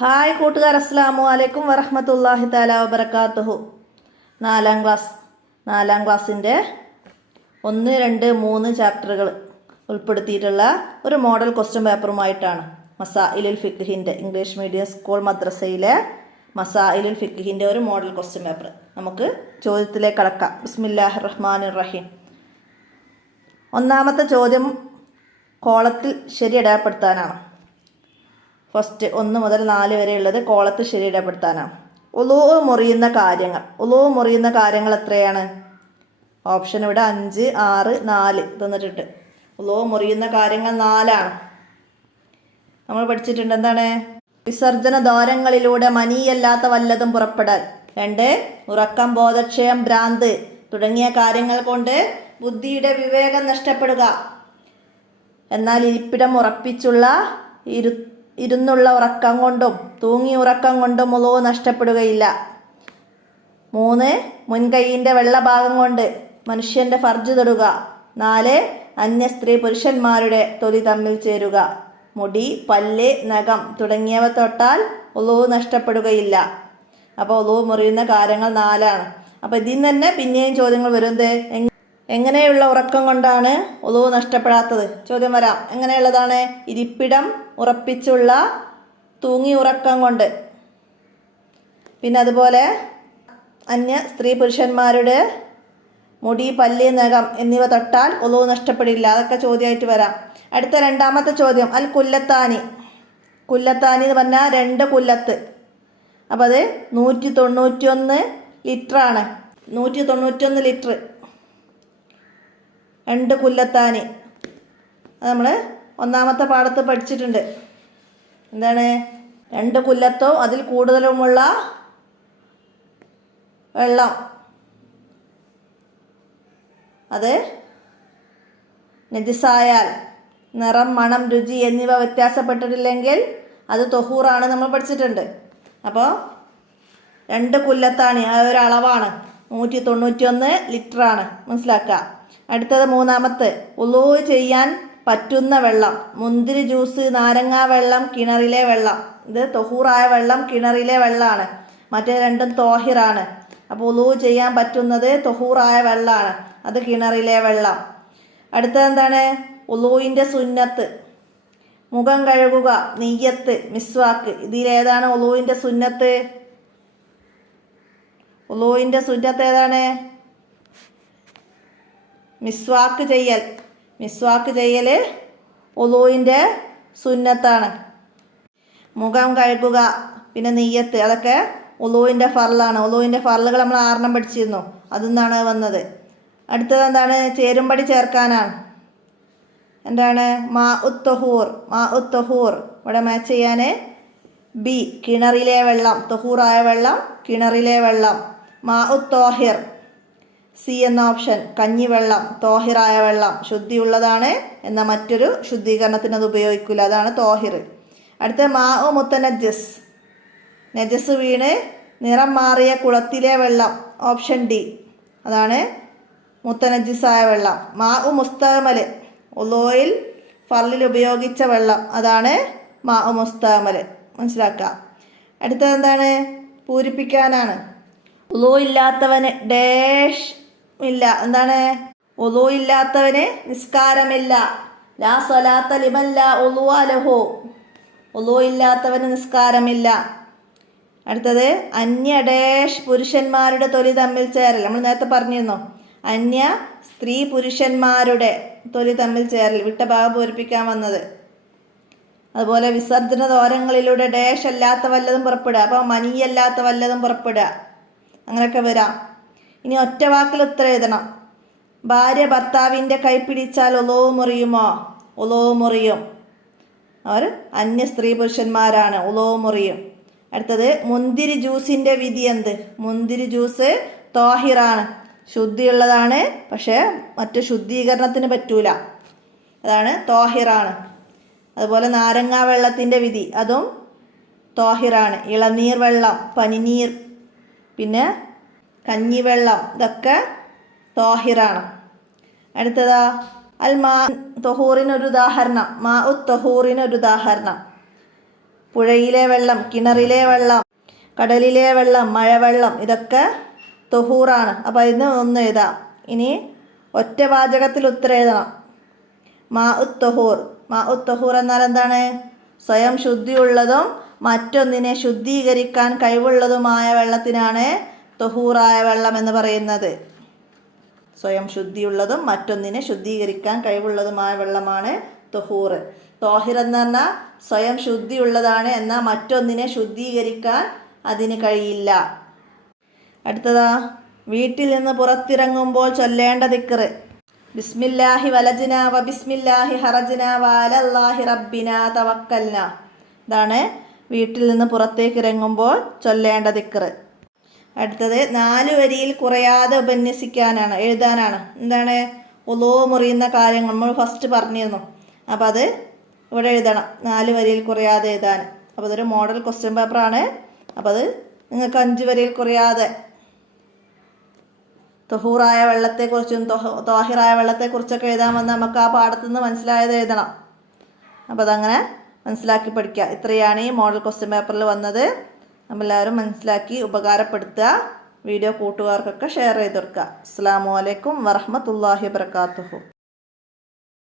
Hi കൂട്ടുകാർ, അസ്സലാമു അലൈക്കും വറഹ്മത്തുള്ളാഹി തആല വബറകാതുഹു. നാലാം ക്ലാസ്സിൻ്റെ 1, 2, 3 ചാപ്റ്ററുകൾ ഉൾപ്പെടുത്തിയിട്ടുള്ള ഒരു model question പേപ്പറുമായിട്ടാണ് മസാഇലുൽ ഫിഖ്ഹിൻ്റെ English medium school മദ്രസയിലെ മസാഇലുൽ ഫിഖ്ഹിൻ്റെ ഒരു മോഡൽ ക്വസ്റ്റ്യൻ പേപ്പർ. നമുക്ക് ചോദ്യത്തിലേക്ക് കടക്കാം. ബിസ്മില്ലാഹിർ റഹ്മാനിർ റഹീം. ഒന്നാമത്തെ ചോദ്യം കോളത്തിൽ ശരിയിടപ്പെടുത്താനാണ്. ഫസ്റ്റ് 1 മുതൽ 4 വരെയുള്ളത് കോളത്തിൽ ശരിയിടപ്പെടുത്താനാണ്. ഉളൂ മുറിയുന്ന കാര്യങ്ങൾ എത്രയാണ്? ഓപ്ഷൻ ഇവിടെ 5, 6, 4 തന്നിട്ടുണ്ട്. ഉളൂ മുറിയുന്ന കാര്യങ്ങൾ 4ആണ്. നമ്മൾ പഠിച്ചിട്ടുണ്ട്. എന്താണ്? വിസർജന ദ്വാരങ്ങളിലൂടെ മനീയല്ലാത്ത വല്ലതും പുറപ്പെടൽ. 2, ഉറക്കം, ബോധക്ഷയം, ഭ്രാന്ത് തുടങ്ങിയ കാര്യങ്ങൾ കൊണ്ട് ബുദ്ധിയുടെ വിവേകം നഷ്ടപ്പെടുക. എന്നാൽ ഇരിപ്പിടം ഉറപ്പിച്ചുള്ള ഇരുന്നുള്ള ഉറക്കം കൊണ്ടും തൂങ്ങി ഉറക്കം കൊണ്ടും ഉളൂ നഷ്ടപ്പെടുകയില്ല. 3, മുൻകൈയിൻ്റെ വെള്ളഭാഗം കൊണ്ട് മനുഷ്യൻ്റെ ഫർജ് തൊടുക. 4, അന്യ സ്ത്രീ പുരുഷന്മാരുടെ തൊലി തമ്മിൽ ചേരുക. മുടി, പല്ല്, നഖം തുടങ്ങിയവ തൊട്ടാൽ ഉളൂ നഷ്ടപ്പെടുകയില്ല. അപ്പോൾ ഉളൂ മുറിയുന്ന കാര്യങ്ങൾ 4ആണ്. അപ്പോൾ ഇതിൽ നിന്ന് തന്നെ പിന്നെയും ചോദ്യങ്ങൾ വരുന്നത് എങ്ങനെയുള്ള ഉറക്കം കൊണ്ടാണ് ഉളൂ നഷ്ടപ്പെടാത്തത്? ചോദ്യം വരാം. എങ്ങനെയുള്ളതാണ്? ഇരിപ്പിടം ഉറപ്പിച്ചുള്ള തൂങ്ങി ഉറക്കം കൊണ്ട്. പിന്നെ അതുപോലെ അന്യ സ്ത്രീ പുരുഷന്മാരുടെ മുടി, പല്ല്, നഖം എന്നിവ തൊട്ടാൽ ഉളൂ നഷ്ടപ്പെടില്ല. അതൊക്കെ ചോദ്യമായിട്ട് വരാം. അടുത്ത രണ്ടാമത്തെ ചോദ്യം അൽ കുല്ലത്താനി. കുല്ലത്താനി എന്ന് പറഞ്ഞാൽ 2 കുല്ലത്ത്. അപ്പം അത് 191 ലിറ്ററാണ്. 191 ലിറ്റർ 2 കുല്ലത്താനി. അത് നമ്മൾ ഒന്നാമത്തെ പാഠത്ത് പഠിച്ചിട്ടുണ്ട്. എന്താണ്? 2 കുല്ലത്തോ അതിൽ കൂടുതലുമുള്ള വെള്ളം അത് നജിസായാൽ നിറം, മണം, രുചി എന്നിവ വ്യത്യാസപ്പെട്ടിട്ടില്ലെങ്കിൽ അത് തൊഹൂറാണ് നമ്മൾ പഠിച്ചിട്ടുണ്ട്. അപ്പോൾ 2 കുല്ലത്താണി ആ ഒരു അളവാണ്. 191 ലിറ്ററാണ്. മനസ്സിലാക്കുക. അടുത്തത് മൂന്നാമത്തെ ഉളൂ ചെയ്യാൻ പറ്റുന്ന വെള്ളം. മുന്തിരി ജ്യൂസ്, നാരങ്ങാ വെള്ളം, കിണറിലെ വെള്ളം. ഇത് തൊഹൂറായ വെള്ളം കിണറിലെ വെള്ളമാണ്. മറ്റേ രണ്ടും തോഹിറാണ്. അപ്പോൾ ഉളൂ ചെയ്യാൻ പറ്റുന്നത് തൊഹൂറായ വെള്ളമാണ്. അത് കിണറിലെ വെള്ളം. അടുത്തത് എന്താണ്? ഉളൂവിൻ്റെ സുന്നത്ത്. മുഖം കഴുകുക, നിയ്യത്ത്, മിസ്വാക്ക്. ഇതിലേതാണ് ഉളൂവിൻ്റെ സുന്നത്ത്? ഉളൂവിൻ്റെ സുന്നത്ത് ഏതാണ്? മിസ്വാക്ക് ചെയ്യൽ. മിസ്വാക്ക് ചെയ്യൽ ഉളൂവിൻ്റെ സുന്നത്താണ്. മുഖം കഴുകുക, പിന്നെ നിയ്യത്ത്, അതൊക്കെ ഉളൂവിൻ്റെ ഫർളാണ്. ഉളൂവിൻ്റെ ഫർളുകൾ നമ്മൾ 6 പഠിച്ചിരുന്നു. അതിൽ നിന്നാണ് വന്നത്. അടുത്തത് എന്താണ്? ചേരുംപടി ചേർക്കാനാണ്. എന്താണ്? മാ ഉത്തൊഹൂർ. മാ ഉത്തൊഹൂർ ഇവിടെ മാച്ച് ചെയ്യാൻ ബി, കിണറിലെ വെള്ളം. തൊഹൂറായ വെള്ളം, കിണറിലെ വെള്ളം. മാ ഉത്തോഹിർ സി എന്ന ഓപ്ഷൻ, കഞ്ഞിവെള്ളം. തോഹിറായ വെള്ളം ശുദ്ധിയുള്ളതാണ് എന്ന മറ്റൊരു ശുദ്ധീകരണത്തിന് അത് ഉപയോഗിക്കില്ല. അതാണ് തോഹിർ. അടുത്ത മാ ഉ മുത്തനജ്ജസ്. നജസ് വീണ് നിറം മാറിയ കുളത്തിലെ വെള്ളം. ഓപ്ഷൻ ഡി, അതാണ് മുത്തനജ്ജിസായ വെള്ളം. മാ ഉ മുസ്തഅമൽ, ഉളൂയിൽ ഫർളിൽ ഉപയോഗിച്ച വെള്ളം. അതാണ് മാ ഉ മുസ്തഅമൽ. മനസ്സിലാക്കുക. അടുത്തത് എന്താണ്? പൂരിപ്പിക്കാനാണ്. ഉളൂ ഇല്ലാത്തവന് ഡാഷ് ഇല്ല. എന്താണ്? ഉളൂ ഇല്ലാത്തവന് നിസ്കാരമില്ല. ലാ സ്വലാത്ത ലിമൻ ലാ ഉളൂഅ ലഹു. ഉളൂ ഇല്ലാത്തവന് നിസ്കാരമില്ല. അടുത്തത് അന്യ ഡാഷ് പുരുഷന്മാരുടെ തൊലി തമ്മിൽ ചേരൽ. നമ്മൾ നേരത്തെ പറഞ്ഞിരുന്നു. അന്യ സ്ത്രീ പുരുഷന്മാരുടെ തൊലി തമ്മിൽ ചേരൽ. വിട്ട ഭാഗം പൂരിപ്പിക്കാൻ വന്നത്. അതുപോലെ വിസർജന ദ്വാരങ്ങളിലൂടെ ഡാഷ് അല്ലാത്ത വല്ലതും പുറപ്പെടുക. അപ്പോൾ മനീയല്ലാത്ത വല്ലതും പുറപ്പെടുക. അങ്ങനെയൊക്കെ വരാം. ഇനി ഒറ്റ വാക്കിൽ ഉത്തരം എഴുതണം. ഭാര്യ ഭർത്താവിൻ്റെ കൈ പിടിച്ചാൽ ഉളൂ മുറിയുമോ? ഉളൂ മുറിയും. അവർ അന്യ സ്ത്രീ പുരുഷന്മാരാണ്. ഉളൂ മുറിയും. അടുത്തത് മുന്തിരി ജ്യൂസിൻ്റെ വിധി എന്ത്? മുന്തിരി ജ്യൂസ് തോഹിറാണ്, ശുദ്ധിയുള്ളതാണ്. പക്ഷേ മറ്റു ശുദ്ധീകരണത്തിന് പറ്റൂല. അതാണ് തോഹിറാണ്. അതുപോലെ നാരങ്ങാ വെള്ളത്തിൻ്റെ വിധി, അതും തോഹിറാണ്. ഇളനീർ വെള്ളം, പനിനീർ, പിന്നെ കഞ്ഞിവെള്ളം, ഇതൊക്കെ തോഹിറാണ്. അടുത്തതാ അൽ മാ തൊഹൂറിനൊരു ഉദാഹരണം. മാ ഉ തൊഹൂറിനൊരു ഉദാഹരണം. പുഴയിലെ വെള്ളം, കിണറിലെ വെള്ളം, കടലിലെ വെള്ളം, മഴവെള്ളം, ഇതൊക്കെ തൊഹൂറാണ്. അപ്പോൾ അതിന് ഒന്ന് എഴുതാം. ഇനി ഒറ്റ വാചകത്തിൽ ഉത്തരം എഴുതണം. മാ ഉത്തൊഹൂർ. മാ ഉത്തൊഹൂർ എന്നാൽ എന്താണ്? സ്വയം ശുദ്ധിയുള്ളതും മറ്റൊന്നിനെ ശുദ്ധീകരിക്കാൻ കഴിവുള്ളതുമായ വെള്ളത്തിനാണ് തൊഹൂറായ വെള്ളം എന്ന് പറയുന്നത്. സ്വയം ശുദ്ധിയുള്ളതും മറ്റൊന്നിനെ ശുദ്ധീകരിക്കാൻ കഴിവുള്ളതുമായ വെള്ളമാണ് തൊഹൂർ. തോഹിർ എന്ന് പറഞ്ഞാൽ സ്വയം ശുദ്ധിയുള്ളതാണ്, എന്നാൽ മറ്റൊന്നിനെ ശുദ്ധീകരിക്കാൻ അതിന് കഴിയില്ല. അടുത്തതാ, വീട്ടിൽ നിന്ന് പുറത്തിറങ്ങുമ്പോൾ ചൊല്ലേണ്ട ദിക്ർ. ബിസ്മില്ലാഹി വലജ്ന വ ബിസ്മില്ലാഹി ഹറജ്ന വ അലല്ലാഹി റബ്ബിന തവക്കൽന. ഇതാണ് വീട്ടിൽ നിന്ന് പുറത്തേക്ക് ഇറങ്ങുമ്പോൾ ചൊല്ലേണ്ട ദിക്ർ. അടുത്തത് 4 വരിയിൽ കുറയാതെ ഉപന്യസിക്കാനാണ്, എഴുതാനാണ്. എന്താണ്? ഉളൂ മുറിയുന്ന കാര്യങ്ങൾ നമ്മൾ ഫസ്റ്റ് പറഞ്ഞിരുന്നു. അപ്പോൾ അത് ഇവിടെ എഴുതണം, 4 വരിയിൽ കുറയാതെ എഴുതാൻ. അപ്പോൾ അതൊരു മോഡൽ ക്വസ്റ്റ്യൻ പേപ്പറാണ്. അപ്പോൾ അത് നിങ്ങൾക്ക് 5 വരിയിൽ കുറയാതെ തൊഹൂറായ വെള്ളത്തെക്കുറിച്ചും തോഹിറായ വെള്ളത്തെക്കുറിച്ചൊക്കെ എഴുതാൻ വന്നാൽ നമുക്ക് ആ പാഠത്തു നിന്ന് മനസ്സിലായത് എഴുതണം. അപ്പോൾ അതങ്ങനെ മനസ്സിലാക്കി പഠിക്കുക. ഇത്രയാണ് ഈ മോഡൽ ക്വസ്റ്റ്യൻ പേപ്പറിൽ വന്നത്. നമ്മളെല്ലാവരും മനസ്സിലാക്കി ഉപകാരപ്പെടുത്തുക. വീഡിയോ കൂട്ടുകാർക്കൊക്കെ ഷെയർ ചെയ്ത് കൊടുക്കുക. അസ്സലാമു അലൈക്കും വറഹ്മത്തുള്ളാഹി വബറകാതുഹു.